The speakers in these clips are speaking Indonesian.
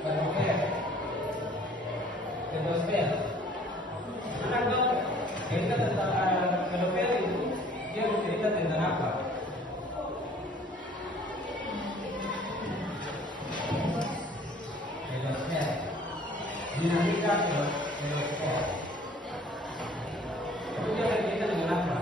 bernovel, bergospel. Mana dong? Cerita tentang bernovel itu dia bercerita tentang apa? Bergospel. Dinamika bergospel. Itu dia bercerita dengan apa?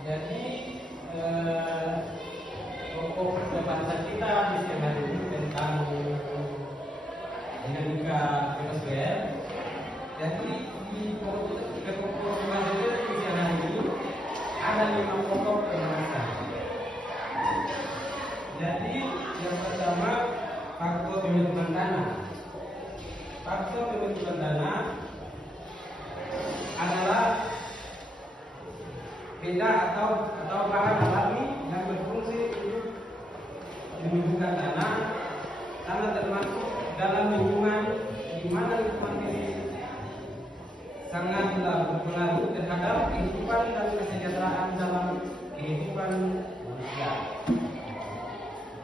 Jadi pokok perdebatan kita di sini hari ini tentang dinamika biosfer. Jadi di pokok pembahasan itu di sini hari ini ada 5 pokok pembahasan. Jadi yang pertama faktor pembentukan tanah. Faktor pembentukan tanah adalah benda atau bahan alami yang berfungsi untuk menumbuhkan tanah termasuk dalam lingkungan di mana lingkungan ini sangat berpengaruh terhadap kehidupan dan kesejahteraan dalam kehidupan manusia.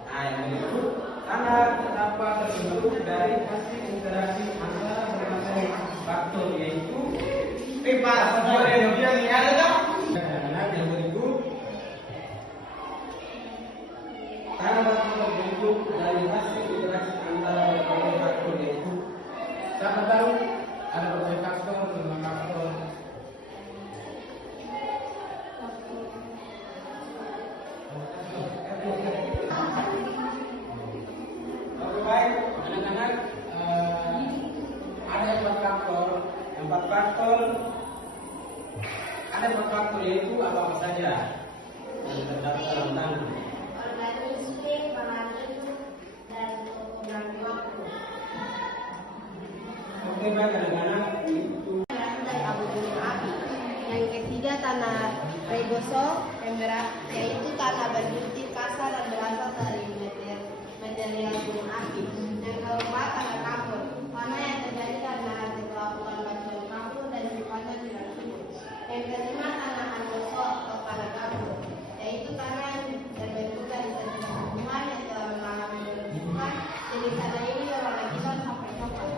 Nah, yang disebut tanah dapat terbentuk dari hasil interaksi antara berbagai faktor, yaitu bebas yang ada dong. Yang berikut, tanah dapat terbentuk dari hasil interaksi antara berbagai faktor, yaitu siapa tahu ada berbagai faktor, 5 faktor. Oke, baik anak-anak, ada 4 faktor. 4 faktor. Ada 4 faktor, yaitu apa saja yang terdapat dalam tanah? Organisme, bahan hidup, dan topografi waktu. Oke, baik anak-anak, itu. Dan abu gunung api. Yang ketiga tanah regosol, yaitu tanah berbuntir kasar dan berasal dari material gunung api. Yang keempat tanah kapur, tanah yang terjadi karena pelapukan batuan kapur dan sifatnya tidak subur. Yang kelima tanah andosol atau tanah kapur, yaitu tanah yang terbentuk dari sedimen tumbuhan yang telah mengalami pembentukan. Jenis tanah ini berwarna hitam sampai coklat.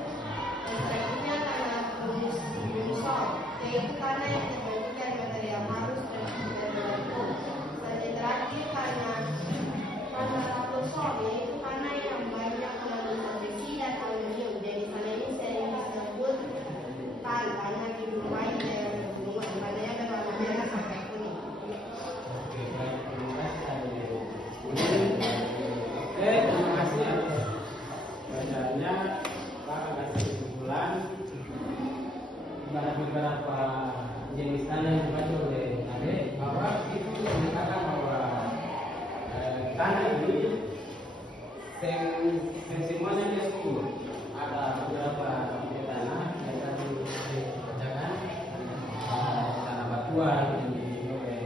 Dan selanjutnya tanah humusol, yaitu tanah yang terbentuk dari material halus dan tidak berbentuk. Dan yang terakhir tanah kapusol, yaitu tanah yang banyak mengandung besi dan aluminium. Jadi tanah ini sering disebut tanah hidup lain daerah pegunungan. Tanahnya berwarna merah sampai kuning. Oke, baik, terima kasih. Oke, terima kasih atas bacaannya. Pak akan kasih kesimpulan beberapa jenis tanah yang dibaca oleh Ade, bahwa itu menyatakan bahwa tanah ini semuanya dia subur. Ada beberapa jenis tanah yang tadi dibacakan, tanah batuan yang dimiliki oleh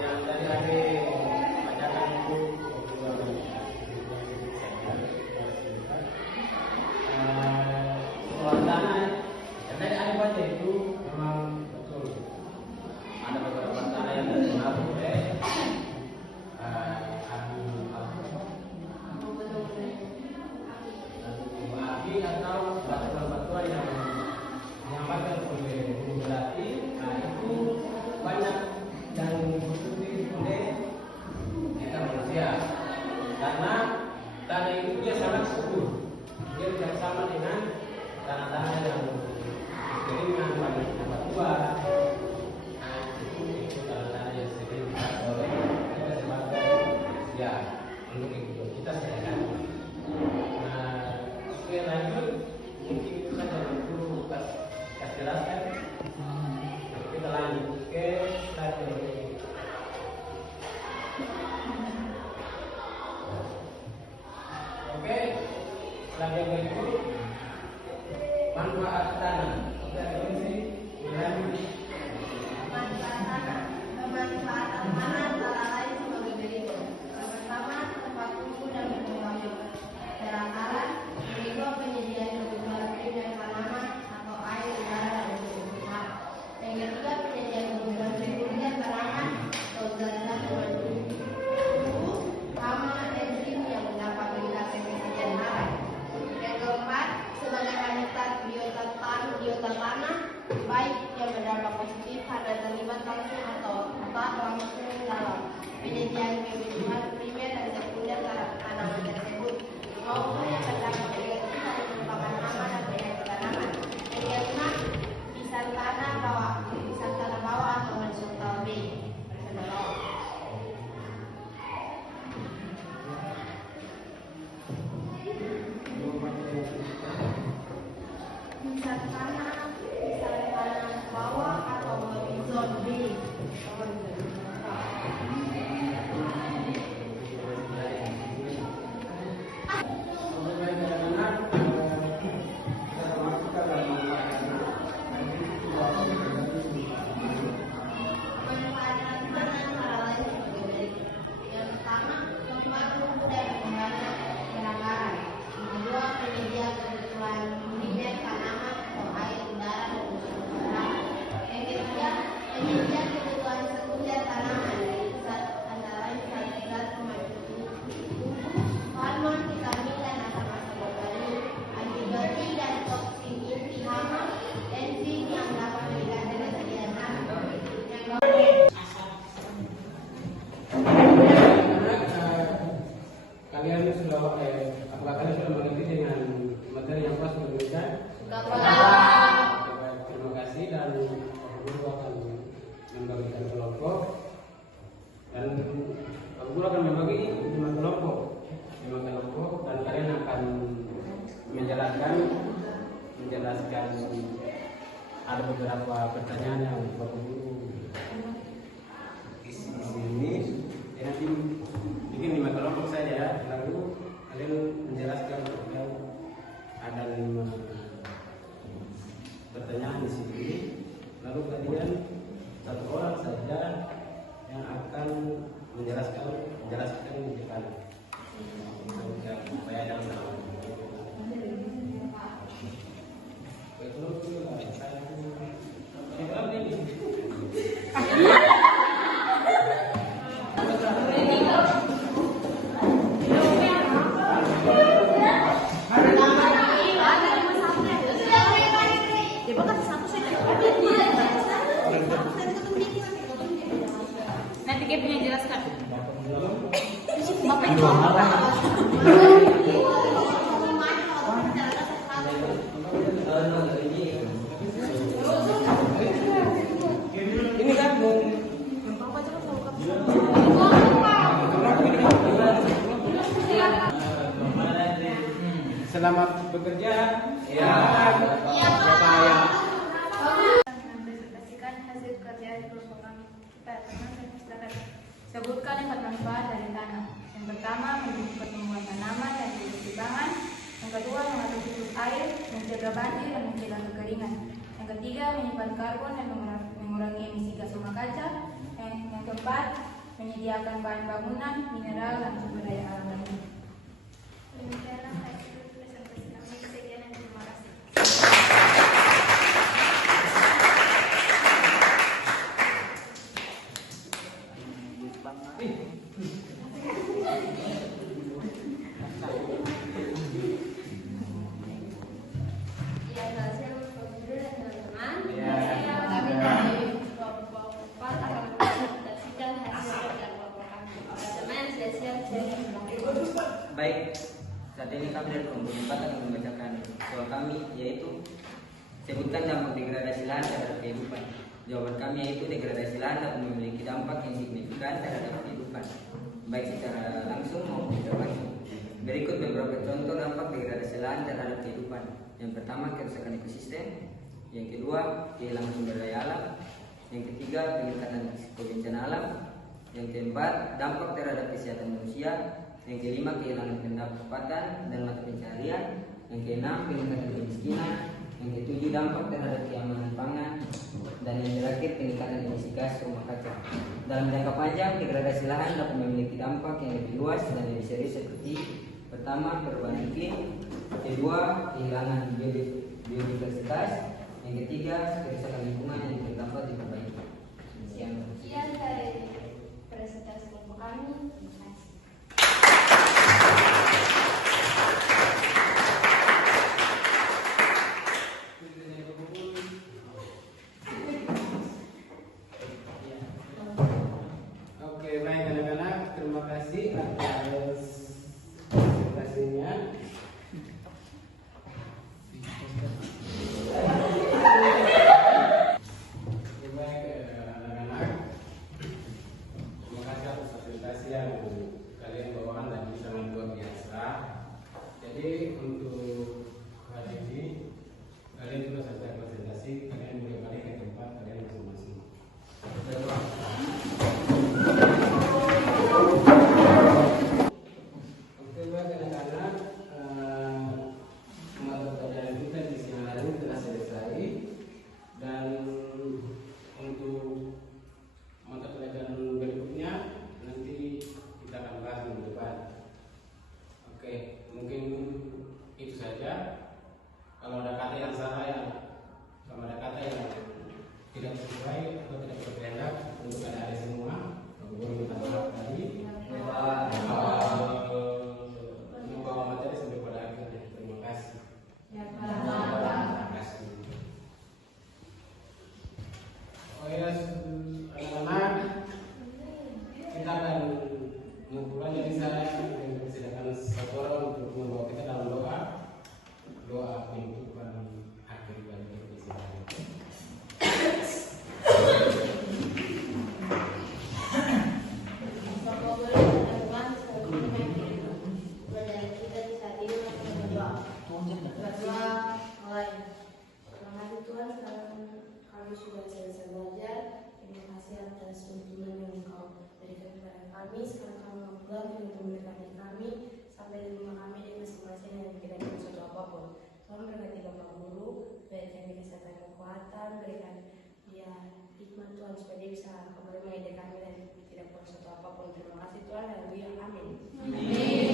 yang tadi ada bacakan itu soal tanah yang tadi ada baca itu memang betul. Ada beberapa tanah yang terpengaruh oleh Penelitian kebutuhan sekunder tanaman yaitu antara lain zat pemacu tumbuh, hormon, vitamin dan asam-asam organik, antibiotik dan toksin inti hama, enzim yang dapat meningkatkan kesediaan kalian sudah apakah kalian sudah mengerti dengan materi yang pas Indonesia? Terima kasih dan guru akan membagikan kelompok dan guru akan membagi 5 kelompok dan kalian akan menjelaskan ada beberapa pertanyaan yang bapak guru di sini. Ya, nanti bikin 5 kelompok saja, lalu kalian menjelaskan ada 5 pertanyaan di sini, lalu kalian 1 orang saja yang akan menjelaskan di depan supaya ada Nanti dia punya jelaskan. ini kan selamat bekerja. Ya. Presentasikan hasil kerja di kelompok kami. Kita silakan sebutkan 4 manfaat dari tanah. Yang pertama, mendukung pertumbuhan tanaman dan produksi pangan. Yang kedua, mengatur siklus air, mencegah banjir dan mencegah kekeringan. Yang ketiga, menyimpan karbon dan mengurangi emisi gas rumah kaca. Yang keempat, menyediakan bahan bangunan, mineral dan sumber daya alam lainnya. Demikianlah hasil presentasi kami. Sekian dan terima kasih. Ya, hasil pemilu dan teman-teman. Ya. Kami dari kelompok 4 akan mempresentasikan hasil kerja kelompok kami. Teman-teman sudah siap Baik, saat ini kami dari kelompok 4 akan membacakan soal kami, yaitu sebutkan dampak degradasi lahan terhadap kehidupan. Jawaban kami yaitu degradasi lahan dapat memiliki dampak yang signifikan terhadap kehidupan, baik secara langsung maupun tidak langsung. Berikut beberapa contoh dampak degradasi lahan terhadap kehidupan. Yang pertama, kerusakan ekosistem. Yang kedua, kehilangan sumber daya alam. Yang ketiga, peningkatan risiko bencana alam. Yang keempat, dampak terhadap kesehatan manusia. Yang kelima, kehilangan pendapatan dan mata pencaharian. Yang keenam, peningkatan kemiskinan. Yang ketujuh, dampak terhadap keamanan pangan. Dan yang terakhir, peningkatan emisi gas rumah kaca. Dalam jangka panjang, degradasi lahan dapat memiliki dampak yang lebih luas dan lebih serius seperti: pertama, perubahan iklim; kedua, kehilangan biodiversitas; yang ketiga, kerusakan lingkungan yang dapat diperbaiki. Sekian dari presentasi kelompok kami. Terima kasih. Oke, baik anak-anak, terima kasih atas presentasinya. baik atau tidak berkehendak untuk ada semua. Guru minta maaf tadi. Membawa materi sampai pada akhirnya. Terima kasih. Terima kasih. Oh ya, anak-anak, kita akan mengumpulkan jadi saya mempersilakan satu orang untuk membawa kita dalam doa penutupan akhir ibadah kita. Bapak boleh Tuhan selalu mengakhiri belajar kita di saat ini untuk berdoa. Berdoa mulai. Terima kasih Tuhan karena kami sudah selesai belajar. Terima kasih atas tuntunan yang Engkau berikan kepada kami. Sekarang kami pulang untuk mendekati kami sampai di rumah kami di masing-masing yang tidak ada sesuatu apapun. Tuhan berkati Bapak Guru, berikan dia kesehatan dan kekuatan, berikan dia hikmat Tuhan supaya dia bisa kembali mengajar kami dan tidak perlu sesuatu apapun. Terima kasih Tuhan, haleluya, amin. Amin.